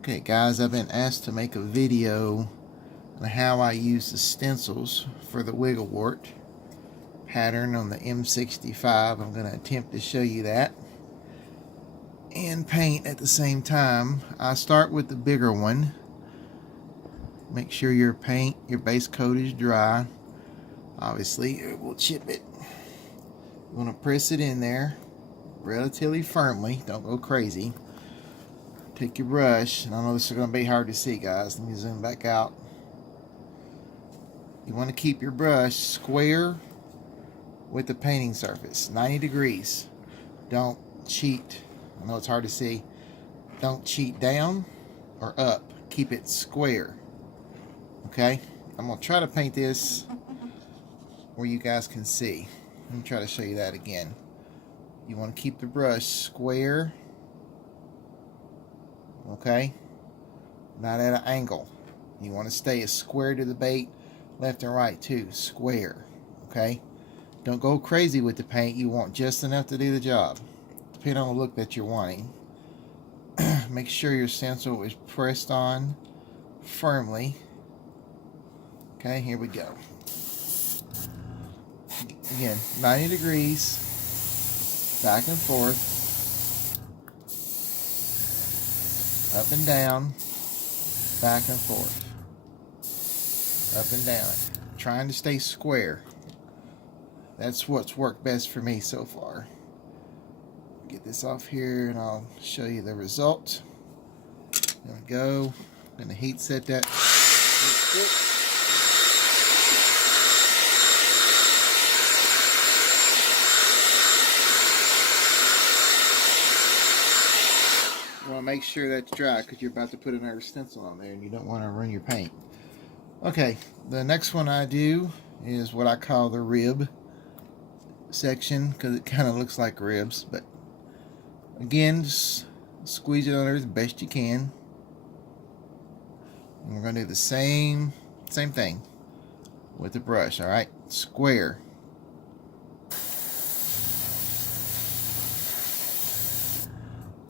Okay guys, I've been asked to make a video on how I use the stencils for the wiggle wart pattern on the M65. I'm going to attempt to show you that and paint at the same time. I start with the bigger one. Make sure your base coat is dry. Obviously it will chip it. You want to press it in there relatively firmly, don't go crazy. Take your brush, and I know this is going to be hard to see, guys. Let me zoom back out. You want to keep your brush square with the painting surface, 90 degrees. Don't cheat. I know it's hard to see. Don't cheat down or up. Keep it square. Okay? I'm going to try to paint this where you guys can see. Let me try to show you that again. You want to keep the brush square. Okay, not at an angle. You want to stay as square to the bait, left and right too, square. Okay, don't go crazy with the paint. You want just enough to do the job, depending on the look that you're wanting. Make sure your stencil is pressed on firmly. Okay, here we go. Again, 90 degrees, back and forth. Up and down, back and forth, up and down. Trying to stay square. That's what's worked best for me so far. Get this off here and I'll show you the result. There we go. I'm going to heat set that. You want to make sure that's dry because you're about to put another stencil on there and you don't want to ruin your paint. Okay, the next one I do is what I call the rib section because it kind of looks like ribs, but again, just squeeze it under as best you can. And we're going to do the same thing with the brush. All right, square.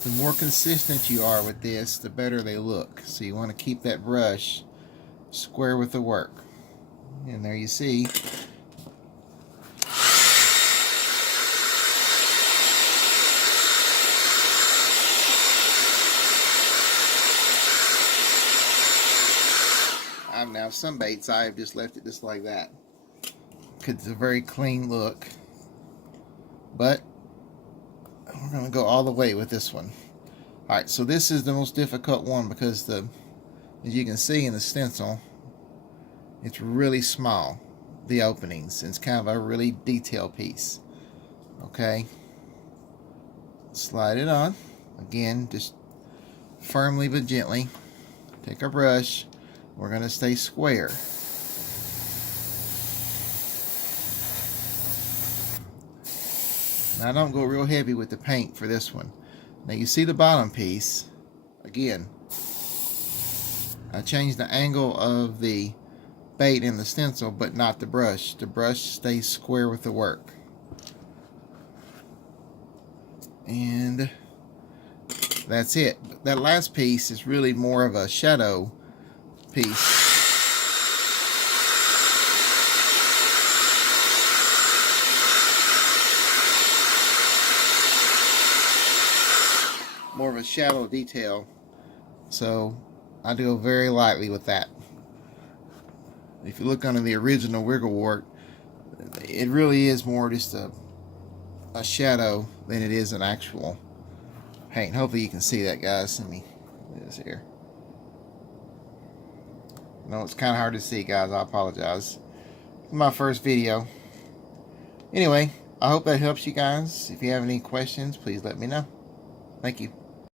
The more consistent you are with this, the better they look. So you want to keep that brush square with the work. And there you see. Now some baits I have just left it just like that. Because it's a very clean look. But we're going to go all the way with this one. Alright, so this is the most difficult one because as you can see in the stencil, it's really small, the openings. It's kind of a really detailed piece. Okay. Slide it on. Again, just firmly but gently. Take our brush. We're going to stay square. Now don't go real heavy with the paint for this one. Now you see the bottom piece. Again, I changed the angle of the bait in the stencil, but not the brush. The brush stays square with the work. And that's it. That last piece is really more of a shadow piece. More of a shadow detail, so I do very lightly with that. If you look under the original wiggle wart, it really is more just a shadow than it is an actual paint. Hopefully you can see that, guys. Let me do this here. No, it's kind of hard to see, guys. I apologize. It's my first video. Anyway, I hope that helps you guys. If you have any questions, please let me know. Thank you.